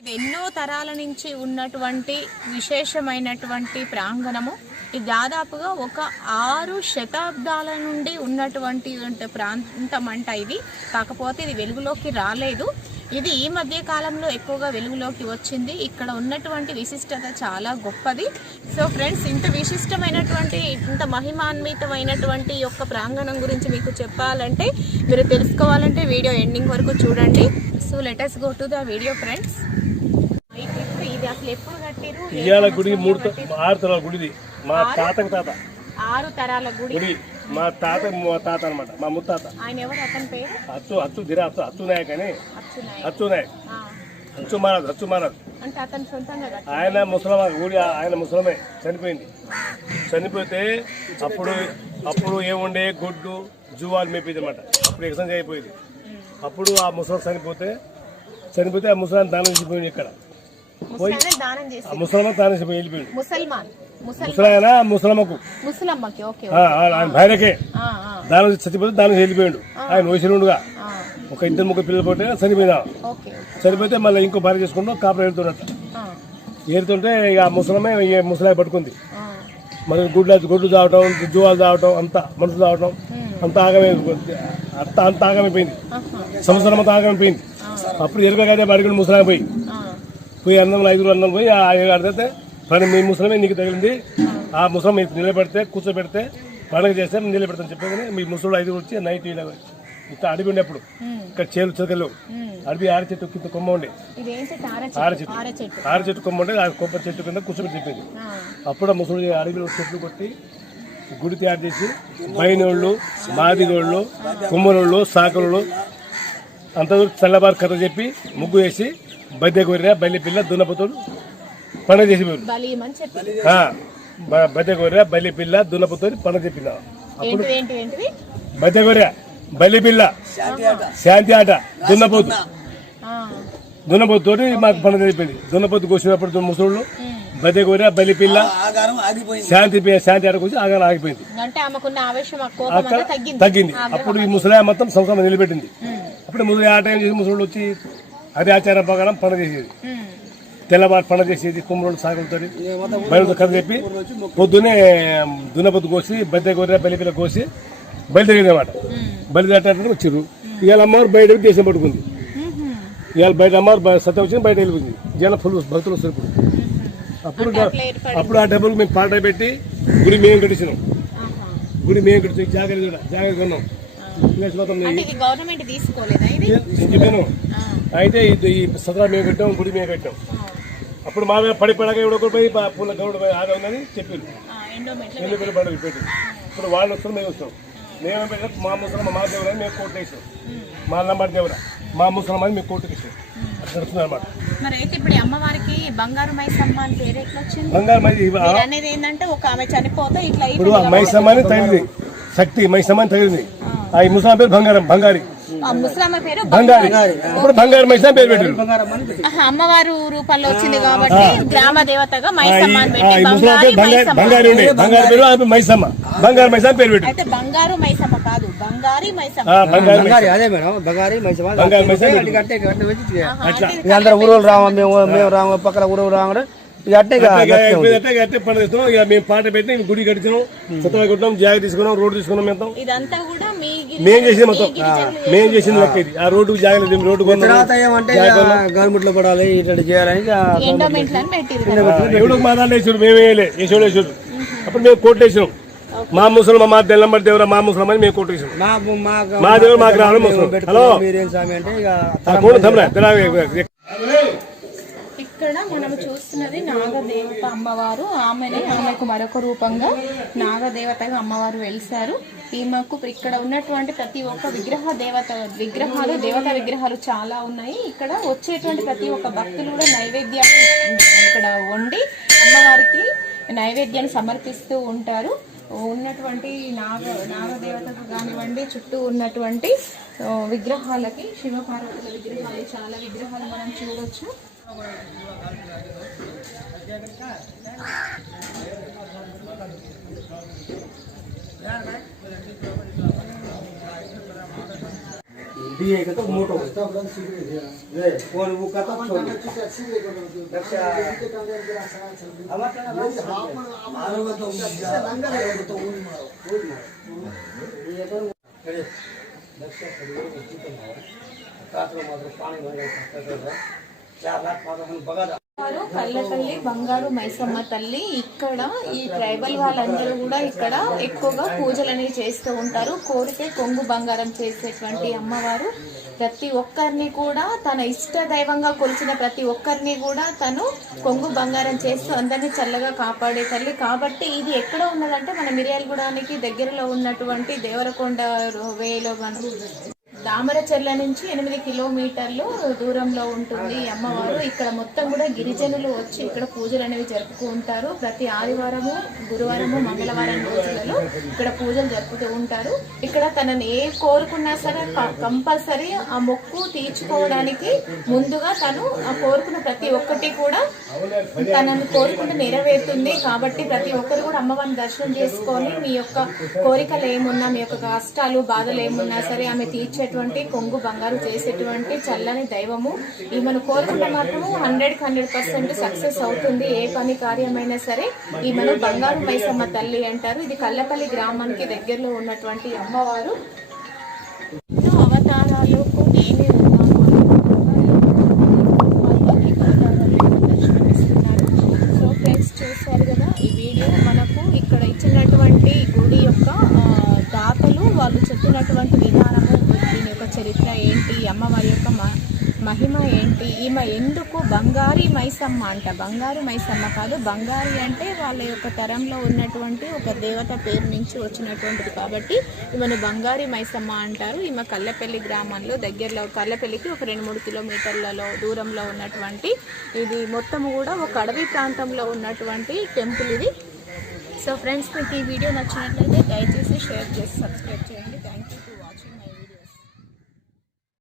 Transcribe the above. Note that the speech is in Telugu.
ఇది ఎన్నో తరాల నుంచి ఉన్నటువంటి విశేషమైనటువంటి ప్రాంగణము. ఇది దాదాపుగా ఒక ఆరు శతాబ్దాల నుండి ఉన్నటువంటి ప్రాంతం అంట ఇది. కాకపోతే ఇది వెలుగులోకి రాలేదు. ఇది ఈ మధ్య కాలంలో ఎక్కువగా వెలుగులోకి వచ్చింది. ఇక్కడ ఉన్నటువంటి విశిష్టత చాలా గొప్పది. సో ఫ్రెండ్స్ ఇంత విశిష్టమైనటువంటి ఇంత మహిమాన్వితమైనటువంటి యొక్క ప్రాంగణం గురించి మీకు చెప్పాలంటే మీరు తెలుసుకోవాలంటే వీడియో ఎండింగ్ వరకు చూడండి. So let's go to the video friends అసలు ఎప్పుడు కట్టిరు ఏ ఇవాళ గుడి మూడు? ఆరు తరాల గుడిది. మా తాతకు తాత. ఆరు తరాల గుడి. మా తాత మా తాత అనమాట మా ముత్తాత. ఆయన ఎవరు? అతని పేరు? అచ్చు అచ్చు దిరా అచ్చు అచ్చు నాయక్ అని. అచ్చు నాయక్. అచ్చు మానద్ అచ్చు మానద్ అంటే అతను సొంతంగా కట్టారు ఆయన ముసలమా గుడి ఆయన ముసలమే. చనిపోయింది. చనిపోతే అప్పుడు అప్పుడు ఏముండే? గుడ్డు జువాలు మేపేది అనమాట అప్పుడు ఎక్సైజ్ అయిపోయింది అప్పుడు ఆ ముసలం చనిపోతే చనిపోతే ఆ ముసలాన్ని దానం చేసిపోయింది ఇక్కడ. దానం చేసి ముసలమ్మ దానం చేసిపోయి వెళ్ళిపోయింది ముసల్మాన్ ముసల్ ముసలాయన? ముసలమ్మకు. ముసలమ్మకి ఓకే ఆయన భార్యకే. దానం చేసి చచ్చిపోతే దానం చేసి వెళ్ళిపోయాడు. ఆయన వయసులుండగా. ఆ, ఒక ఇద్దరు ముగ్గురు పిల్లలు పుట్టే చనిపోయినా. చనిపోతే మళ్ళీ ఇంకో భార్య చేసుకుంటూ కాపురం వెళ్తున్నట్ట ఆ, ఏరుతుంటే ఇక ముసలమే ముసలాయి పట్టుకుంది. మరి గుడ్ల గుడ్లు తాగటం జువాలు తాగటం అంతా మనుషులు తాగటం అంత ఆగమే అంత అంత ఆగమైపోయింది. సంవత్సరం అంతా ఆగమైపోయింది. అప్పుడు ఎరుక కదా అడిగిన ముసలాయి పోయి. పోయి అన్నం ఐదుగురు అన్నం పోయి ఆ అడిగితే పని మీ ముసలమే నీకు తగిలింది. ఆ ముసలం మీకు నిలబెడితే కూర్చోబెడితే పండుగ చేస్తే నిలబెడతాను చెప్పేది మీ ముసలు ఐదుగురు వచ్చి నైట్ ఇలా ఇంత అడిగి ఉండేప్పుడు ఇక్కడ చేలు ఉమ్. అడివి ఆరి చెట్టు కింద కొమ్మ ఉండే. ఆర చెట్టు. ఆర చెట్టు. కొమ్మ ఉండే ఆ కొబ్బరి చెట్టు కింద కూర్చోబెట్టి చెప్పింది. అప్పుడు ఆ ముసలి అడవిలో చెట్లు కొట్టి గుడి తయారు చేసి బైనోళ్ళు మాదిగోళ్ళు కుమ్మరోళ్ళు సాకరోళ్ళు అంత చల్లబారు కథ చెప్పి ముగ్గు వేసి బద్దె గొర్రె బల్లి పిల్ల దున్నపోతుడు పండుగ చేసి బద్దె గొర్రె బల్లి పిల్ల దున్నపోతుడు పండుగ ఏంటిది ఏంటిది ఏంటిది బద్దె గొర్రె బల్లి పిల్ల శాంతి ఆట. దున్నపోతు ఆ, దున్నపోతుతోటి మాకు పండుగ చెప్పింది దున్నపోతు కోసినప్పుడు ముసళ్ళు. బద్దె గొర్రె బల్లి పిల్ల ఆగారం ఆగిపోయింది. శాంతి శాంతి వచ్చి ఆగానే ఆగిపోయింది. తగ్గింది. తగ్గింది. అప్పుడు ఈ ముసలాయ మొత్తం సంవత్సరం నిలబెట్టింది. అప్పుడు ముసలి ఆ టైం చేసి ముసలు వచ్చి అది ఆచారం ప్రకారం పండుగ చేసేది. తెల్లవారు పండుగ చేసేది కుమ్మరోళ్ళు సాగులతో బయలుతో కథ చెప్పి పొద్దునే దున్నపొద్దు కోసి బద్దె గొర్రె బలిపిల్ల కోసి బయలుదేరింది అనమాట బయలుదేరటానికి వచ్చిర్రు. ఇవాళ అమ్మవారు బయట దేశం పట్టుకుంది. ఇవాళ బయట అమ్మవారు సత్య వచ్చింది బయట వెళ్ళిపోయింది. జనం ఫుల్ భక్తులు వస్తారు ఇప్పుడు. అప్పుడు. అప్పుడు ఆ డబ్బులు మేము పాట పెట్టి గుడి మేము కట్టించినాం. ఆహా. గుడి మేము కట్టించి జాగ్రత్త జాగ్రత్త కొన్నాం. గవర్నమెంట్ తీసుకోలేదా ఆ, అయితే ఇది ఈ సదరా మేము కట్టాం గుడి మేము కట్టాం. ఆ, అప్పుడు మా మీద పడి ఒకరు పోయి పూల గౌడ ఆడ ఉందని చెప్పారు ఆ, ఎండోమెంట్లో ఎన్ని పేరు పండుగ పెట్టి ఇప్పుడు వాళ్ళు వస్తారు మేము వస్తాం. మేము పెట్టిన? మా ముసలమ్మ మా దేవుడు మేము కోర్టు వేసాం మా నంబర్ దేవుడ? మా ముసలమ్మ అని మేము కోర్టుకి నడుస్తుంది అనమాట మరి అయితే ఇప్పుడు అమ్మవారికి బంగారు మైసమ్మ అని పేరు ఎట్లా వచ్చింది? బంగారు మరి ఇవ- మీరు అనేది ఏంటంటే ఒక ఆమె చనిపోతే ఇట్లా ఇప్పుడు మైసమ్మ అని తగిలింది. శక్తి మైసమ్మ అని తగిలింది. ఆ. ఈ ముసలమ్మ పేరు బంగారం బంగారి. ముసలమ్మ పేరు బంగారి. ఇప్పుడు బంగారు మైసమ్మ పేరు పెట్టారు. అమ్మవారు రూపంలో వచ్చింది కాబట్టి గ్రామ దేవతగా మైసమ్మ అని పెట్టి బంగారి బంగారు మైసమ్మ. బంగారు ఉండే. బంగారు పేరు మైసమ్మ. బంగారు మైసమ్మ పేరు పెట్టారు. అయితే బంగారు మైసమ్మ కాదు బంగారి మైసమ్మ. బంగారు అదే మేడం. బంగారి మైసమ్మ. బంగారు మైసమ్మ అందరు ఊరు రామ మేము మేము రామ పక్కన ఊరు రామ మేము పాట పెట్టి గుడి కట్టించాం సత్తా కొట్టాం జాగ తీసుకున్నాం రోడ్డు తీసుకున్నాం మేము ఇదంతా కూడా మీ గిరి- మేం చేసింది మొత్తం. మీ గిరిజనులు మేం చేసింది లెక్క ఇది. ఆ రోడ్డు తర్వాత ఏమంటే గవర్నమెంట్లో పడాలి ఇట్లా చేయాలని ఎవడు మా దాంట్లో వేసాడు మేమే వేయలే వేసాడు వేసాడు అప్పుడు మేము కోర్టు వేసినాం. మా ముసలమ్మ మా తెల్లంబడి దేవర మా ముసలమ్మ అని మేము కోర్టు వేసినాం. మా దేవుడు మాకు రావడం ముసలం హలో మీరేం స్వామి అంటే ఇక ఆ కోడు తమరా తెలాగ ఇక్కడ మనం చూస్తున్నది నాగదేవత అమ్మవారు. ఆమెనే ఆమెకు మరొక రూపంగా నాగదేవతగా అమ్మవారు వెలిసారు ఈమెకు ఇక్కడ ఉన్నటువంటి ప్రతి ఒక్క విగ్రహ దేవత విగ్రహాలు దేవత విగ్రహాలు చాలా ఉన్నాయి. ఇక్కడ వచ్చేటువంటి ప్రతి ఒక్క భక్తులు కూడా నైవేద్యాన్ని ఇక్కడ వండి అమ్మవారికి నైవేద్యాన్ని సమర్పిస్తూ ఉంటారు. ఉన్నటువంటి నాగ నాగదేవతకు కానివ్వండి చుట్టూ ఉన్నటువంటి విగ్రహాలకి శివపార్వతుల విగ్రహాలు చాలా విగ్రహాలు మనం చూడొచ్చు. दिए के तो मोटो तब रंग सीधे दिया रे और वो का तो छोड़ रक्षा रक्षा अब तो हाँ पर मारो तो रंग है तो ऊन मारो ऊन मारो ये तो करे रक्षा करो तो मारो काटरो मारो पानी भर के काटरो వారు కళ్ళపల్లి బంగారు మైసమ్మ తల్లి ఇక్కడ ఈ ట్రైబల్ వాళ్ళందరూ కూడా ఇక్కడ ఎక్కువగా పూజలు అనేవి చేస్తూ ఉంటారు. కోరితే కొంగు బంగారం చేసేటువంటి అమ్మవారు ప్రతి ఒక్కరిని కూడా తన ఇష్ట దైవంగా కొలిచిన ప్రతి ఒక్కరిని కూడా తను కొంగు బంగారం చేస్తూ అందరినీ చల్లగా కాపాడే తల్లి. కాబట్టి ఇది ఎక్కడ ఉన్నదంటే మన మిర్యాలగూడానికి దగ్గరలో ఉన్నటువంటి దేవరకొండ వేలో మనం దామరచెర్ల నుంచి ఎనిమిది కిలోమీటర్లు దూరంలో ఉంటుంది ఈ అమ్మవారు. ఇక్కడ మొత్తం కూడా గిరిజనులు వచ్చి ఇక్కడ పూజలు అనేవి జరుపుకుంటారు ప్రతి ఆదివారము గురువారము మంగళవారం రోజులలో ఇక్కడ పూజలు జరుపుతూ ఉంటారు. ఇక్కడ తనని ఏ కోరుకున్నా సరే కంపల్సరీ ఆ మొక్కు తీర్చుకోవడానికి ముందుగా తను ఆ కోరుకున్న ప్రతి ఒక్కటి కూడా తనను కోరుకుంటూ నెరవేరుతుంది. కాబట్టి ప్రతి ఒక్కరు కూడా అమ్మవారిని దర్శనం చేసుకొని మీ యొక్క కోరికలు ఏమున్నా మీ యొక్క కష్టాలు బాధలు ఏమున్నా సరే ఆమె తీర్చే చేసేటువంటి కొంగు బంగారు చేసేటువంటి చల్లని దైవము. ఈ మనం కోరుకుంటే మాత్రము హండ్రెడ్ హండ్రెడ్ పర్సెంట్ సక్సెస్ అవుతుంది. ఏ పని కార్యమైనా సరే ఈ మనం బంగారు మైసమ్మ తల్లి అంటారు. ఇది కల్లపల్లి గ్రామానికి దగ్గరలో ఉన్నటువంటి అమ్మవారు ఎన్నో అవతారాలకు నేనే ఉన్నాను సో ఫ్రెండ్స్ చూశారు కదా ఈ వీడియో మనకు ఇక్కడ ఇచ్చినటువంటి గుడి యొక్క ఆ, దాతలు వాళ్ళు చెప్పినటువంటి విధానము దీని యొక్క చరిత్ర ఏంటి ఈ అమ్మవారి యొక్క మ- మహిమ ఏంటి? ఈమె ఎందుకు బంగారి మైసమ్మ అంట. బంగారు మైసమ్మ కాదు బంగారి అంటే వాళ్ళ యొక్క తరంలో ఉన్నటువంటి ఒక దేవత పేరు నుంచి వచ్చినటువంటిది. కాబట్టి ఈమెను బంగారి మైసమ్మ అంటారు. ఈమె కల్లపల్లి గ్రామంలో దగ్గరలో కల్లపల్లికి ఒక రెండు మూడు కిలోమీటర్లలో దూరంలో ఉన్నటువంటి ఇది మొత్తం కూడా ఒక అడవి ప్రాంతంలో ఉన్నటువంటి టెంపుల్ ఇది. సో ఫ్రెండ్స్ మీకు ఈ వీడియో నచ్చినట్లయితే దయచేసి షేర్ చేసి సబ్స్క్రైబ్ చేయండి.